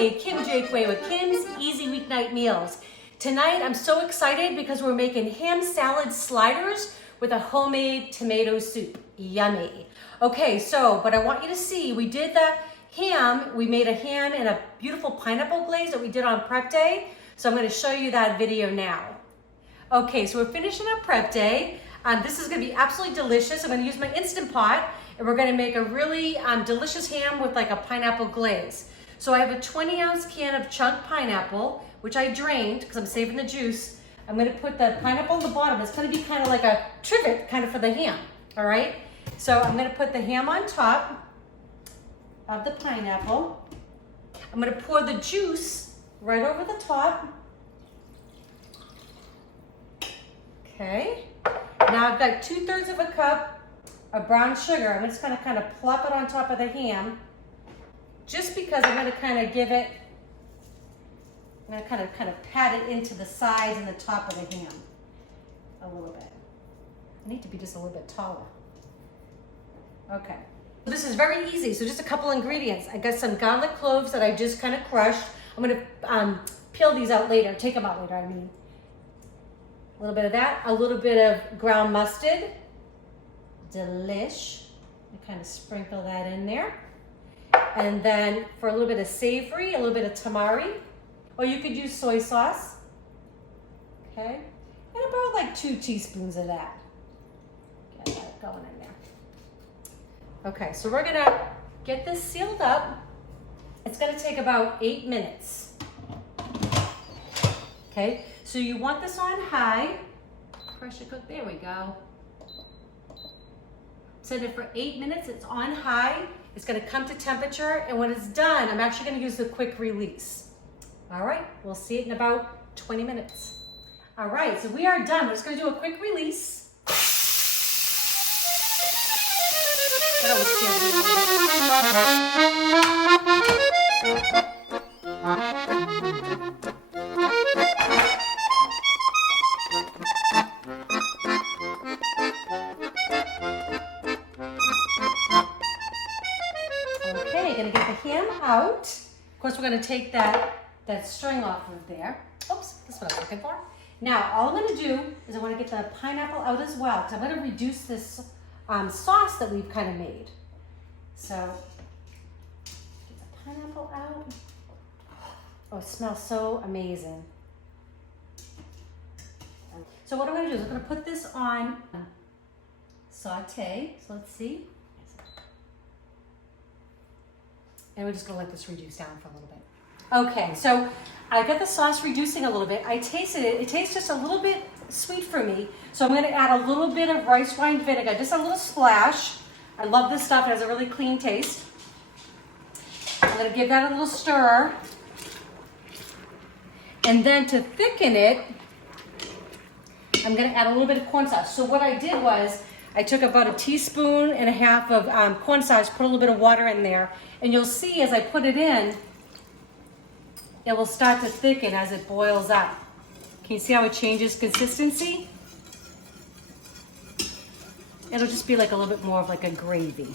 Hey, Kim Jake Way with Kim's Easy Weeknight Meals. Tonight I'm so excited because we're making ham salad sliders with a homemade tomato soup. Yummy. Okay, so, but I want you to see, we did the ham, we made a ham in a beautiful pineapple glaze that we did on prep day. So I'm going to show you that video now. Okay, so we're finishing up prep day. This is going to be absolutely delicious. I'm going to use my Instant Pot and we're going to make a really delicious ham with like a pineapple glaze. So I have a 20-ounce can of chunked pineapple, which I drained because I'm saving the juice. I'm going to put the pineapple on the bottom. It's going to be kind of like a trivet kind of for the ham, all right? So I'm going to put the ham on top of the pineapple. I'm going to pour the juice right over the top. Okay. Now I've got 2/3 of a cup of brown sugar. I'm just going to kind of plop it on top of the ham, just because I'm going to kind of give it, I'm going to kind of pat it into the sides and the top of the ham a little bit. I need to be just a little bit taller. Okay. This is very easy. So just a couple ingredients. I got some garlic cloves that I just kind of crushed. I'm going to peel these out later, take them out later, I mean. A little bit of that, a little bit of ground mustard. Delish. I kind of sprinkle that in there. And then for a little bit of savory, a little bit of tamari, or you could use soy sauce. Okay, and about like 2 teaspoons of that. Get that going in there. Okay, so we're gonna get this sealed up. It's gonna take about 8 minutes. Okay, so you want this on high. Pressure cook, there we go. Set it for 8 minutes, it's on high. It's gonna come to temperature, and when it's done, I'm actually gonna use the quick release. All right, we'll see it in about 20 minutes. All right, so we are done. We're just gonna do a quick release. That always scares me Okay, gonna get the ham out. Of course, we're gonna take that string off of there. Oops, that's what I was looking for. Now, all I'm gonna do is I wanna get the pineapple out as well, because I'm gonna reduce this sauce that we've kind of made. So, get the pineapple out. Oh, it smells so amazing. So what I'm gonna do is I'm gonna put this on saute. So let's see. And we're just gonna let this reduce down for a little bit. Okay, so I got the sauce reducing a little bit. I tasted it. It tastes just a little bit sweet for me. So I'm gonna add a little bit of rice wine vinegar, just a little splash. I love this stuff. It has a really clean taste. I'm gonna give that a little stir. And then to thicken it, I'm gonna add a little bit of cornstarch. So what I did was, I took about 1.5 teaspoons of cornstarch, put a little bit of water in there, and you'll see as I put it in, it will start to thicken as it boils up. Can you see how it changes consistency? It'll just be like a little bit more of like a gravy.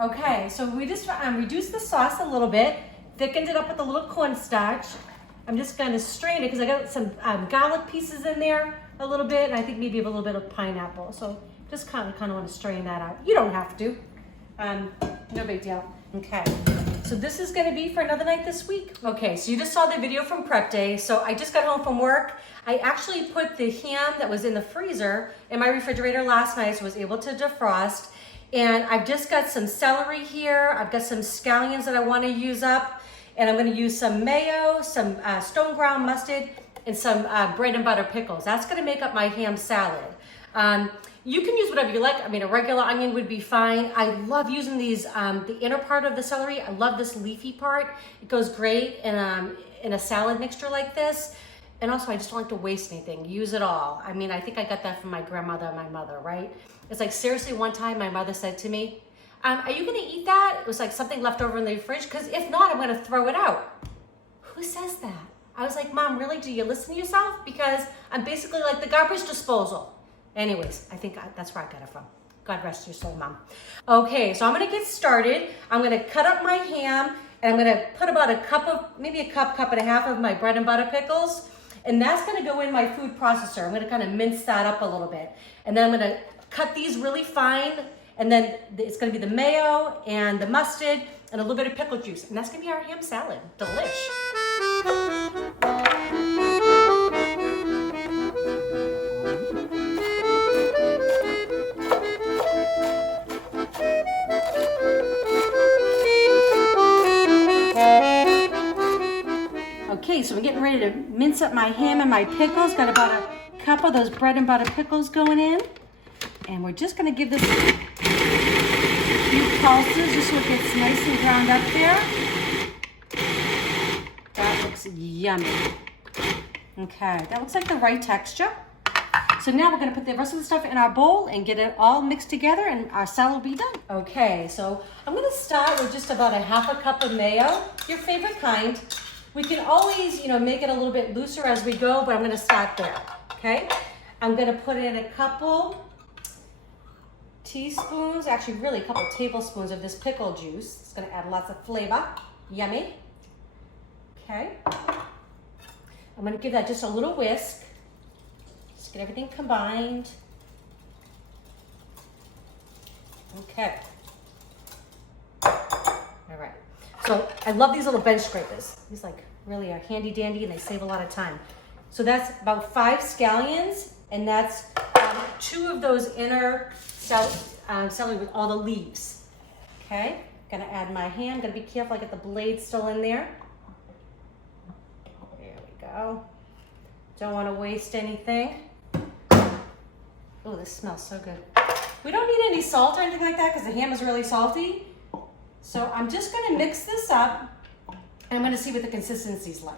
Okay, so we just reduced the sauce a little bit, thickened it up with a little cornstarch. I'm just gonna strain it because I got some garlic pieces in there a little bit, and I think maybe a little bit of pineapple. So just kind of want to strain that out. You don't have to. No big deal. Okay. So this is going to be for another night this week. Okay, so you just saw the video from prep day. So I just got home from work. I actually put the ham that was in the freezer in my refrigerator last night, so I was able to defrost. And I've just got some celery here. I've got some scallions that I want to use up. And I'm going to use some mayo, some stone ground mustard, and some bread and butter pickles. That's going to make up my ham salad. You can use whatever you like. I mean, a regular onion would be fine. I love using these, the inner part of the celery. I love this leafy part. It goes great in a salad mixture like this. And also, I just don't like to waste anything. Use it all. I mean, I think I got that from my grandmother and my mother, right? It's like, seriously, one time my mother said to me, are you gonna eat that? It was like something left over in the fridge, because if not, I'm gonna throw it out. Who says that? I was like, Mom, really, do you listen to yourself? Because I'm basically like the garbage disposal. Anyways, I think that's where I got it from. Go God rest your soul, Mom. Okay, so I'm gonna get started. I'm gonna cut up my ham, and I'm gonna put about a cup of, maybe a cup and a half of my bread and butter pickles, and that's gonna go in my food processor. I'm gonna kind of mince that up a little bit. And then I'm gonna cut these really fine, and then it's gonna be the mayo and the mustard and a little bit of pickle juice. And that's gonna be our ham salad. Delish. Okay, so we're getting ready to mince up my ham and my pickles. Got about a cup of those bread and butter pickles going in. And we're just gonna give this a few pulses just so it gets nice and ground up there. That looks yummy. Okay, that looks like the right texture. So now we're gonna put the rest of the stuff in our bowl and get it all mixed together and our salad will be done. Okay, so I'm gonna start with just about a half a cup of mayo, your favorite kind. We can always, make it a little bit looser as we go, but I'm gonna start there, okay? I'm gonna put in a couple teaspoons, actually really a couple tablespoons of this pickle juice. It's gonna add lots of flavor, yummy. Okay, I'm gonna give that just a little whisk. Just get everything combined. Okay. All right. So I love these little bench scrapers. These really are handy dandy and they save a lot of time. So that's about 5 scallions, and that's 2 of those inner celery with all the leaves. Okay, gonna add my ham. Gotta be careful, I get the blade still in there. There we go. Don't wanna waste anything. Oh, this smells so good. We don't need any salt or anything like that because the ham is really salty. So I'm just gonna mix this up and I'm gonna see what the consistency's like.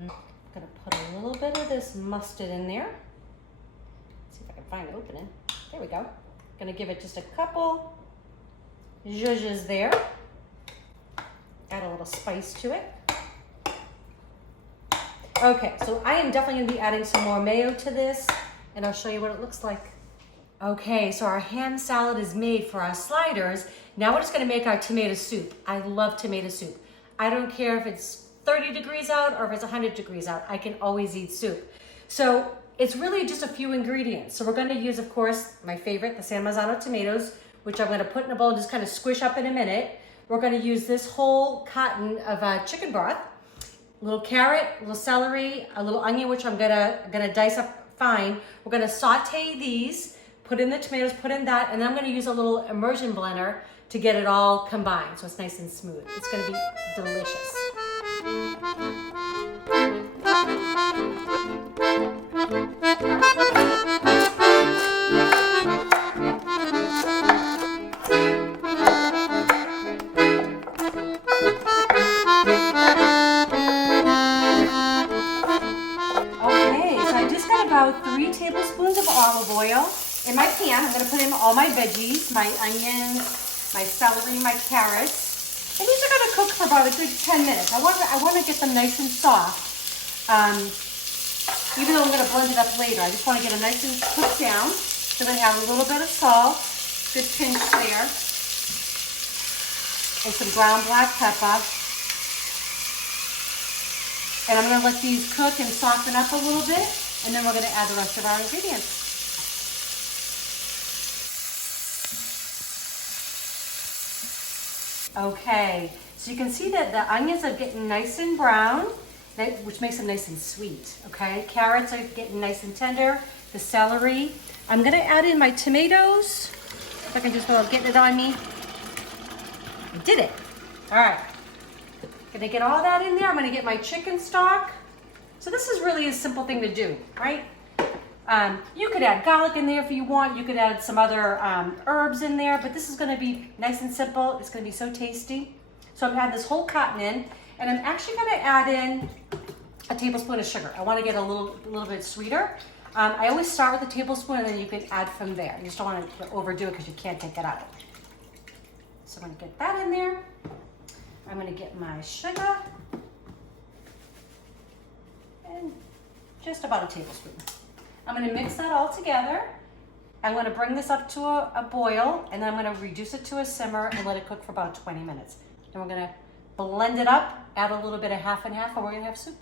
I'm gonna put a little bit of this mustard in there. Let's see if I can find an opening. There we go. Gonna give it just a couple zhuzhes there. Add a little spice to it. Okay, so I am definitely gonna be adding some more mayo to this, and I'll show you what it looks like. Okay, so our ham salad is made for our sliders. Now we're just gonna make our tomato soup. I love tomato soup. I don't care if it's 30 degrees out or if it's 100 degrees out. I can always eat soup. So it's really just a few ingredients. So we're gonna use, of course, my favorite, the San Marzano tomatoes, which I'm gonna put in a bowl and just kind of squish up in a minute. We're gonna use this whole carton of chicken broth, a little carrot, a little celery, a little onion, which I'm gonna dice up fine. We're gonna saute these, put in the tomatoes, put in that, and then I'm gonna use a little immersion blender to get it all combined so it's nice and smooth. It's gonna be delicious. About 3 tablespoons of olive oil in my pan. I'm going to put in all my veggies, my onions, my celery, my carrots, and these are going to cook for about a good 10 minutes. I want to get them nice and soft. Even though I'm going to blend it up later, I just want to get them nice and cooked down. So I'm going to add a little bit of salt, good pinch there, and some ground black pepper. And I'm going to let these cook and soften up a little bit. And then we're going to add the rest of our ingredients. Okay, so you can see that the onions are getting nice and brown, which makes them nice and sweet, okay? Carrots are getting nice and tender, the celery. I'm going to add in my tomatoes. If I can just get it on me. I did it. All right. Going to get all that in there. I'm going to get my chicken stock. So this is really a simple thing to do, right? You could add garlic in there if you want. You could add some other herbs in there, but this is gonna be nice and simple. It's gonna be so tasty. So I'm adding this whole cotton in, and I'm actually gonna add in a tablespoon of sugar. I wanna get a little bit sweeter. I always start with a tablespoon and then you can add from there. You just don't want to overdo it because you can't take it out. So I'm gonna get that in there. I'm gonna get my sugar. And just about a tablespoon. I'm gonna mix that all together. I'm gonna bring this up to a boil, and then I'm gonna reduce it to a simmer and let it cook for about 20 minutes. Then we're gonna blend it up, add a little bit of half and half, and we're gonna have soup.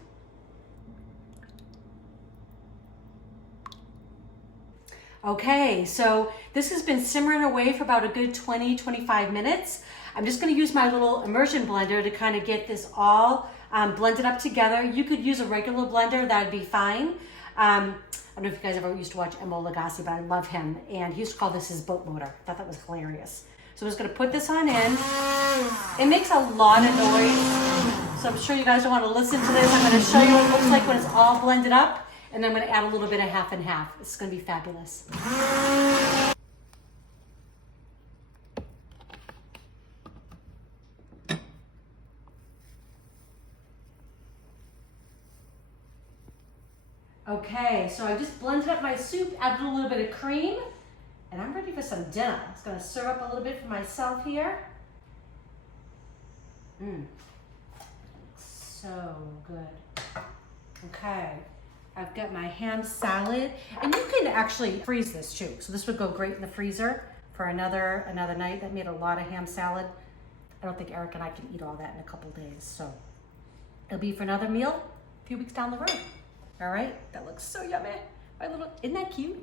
Okay, so this has been simmering away for about a good 20-25 minutes. I'm just gonna use my little immersion blender to kind of get this all blended up together. You could use a regular blender, that'd be fine. I don't know if you guys ever used to watch Emil Lagasse, but I love him. And he used to call this his boat motor. I thought that was hilarious. So I'm just gonna put this on in. It makes a lot of noise, so I'm sure you guys don't wanna listen to this. I'm gonna show you what it looks like when it's all blended up. And then I'm gonna add a little bit of half and half. It's gonna be fabulous. Okay, so I just blended up my soup, added a little bit of cream, and I'm ready for some dinner. I'm just gonna serve up a little bit for myself here. So good. Okay. I've got my ham salad, and you can actually freeze this too. So this would go great in the freezer for another night. That made a lot of ham salad. I don't think Eric and I can eat all that in a couple days. So it'll be for another meal a few weeks down the road. All right, that looks so yummy. My little, isn't that cute?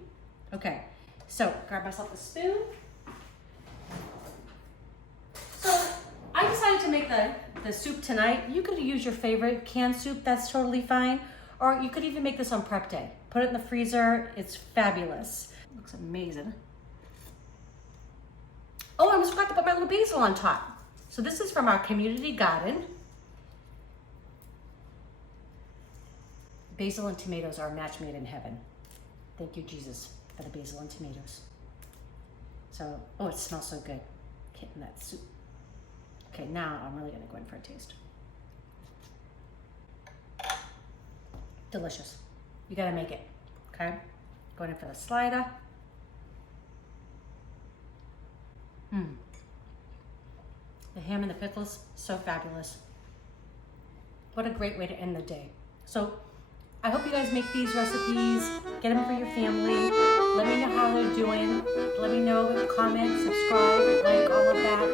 Okay, so grab myself a spoon. So I decided to make the soup tonight. You could use your favorite canned soup, that's totally fine. Or you could even make this on prep day. Put it in the freezer, it's fabulous. It looks amazing. Oh, I almost forgot to put my little basil on top. So this is from our community garden. Basil and tomatoes are a match made in heaven. Thank you, Jesus, for the basil and tomatoes. So, oh, it smells so good. Getting that soup. Okay, now I'm really gonna go in for a taste. Delicious. You gotta make it, okay? Going in for the slider. The ham and the pickles, so fabulous. What a great way to end the day. So I hope you guys make these recipes, get them for your family. Let me know how they're doing. Let me know, comment, subscribe, like, all of that.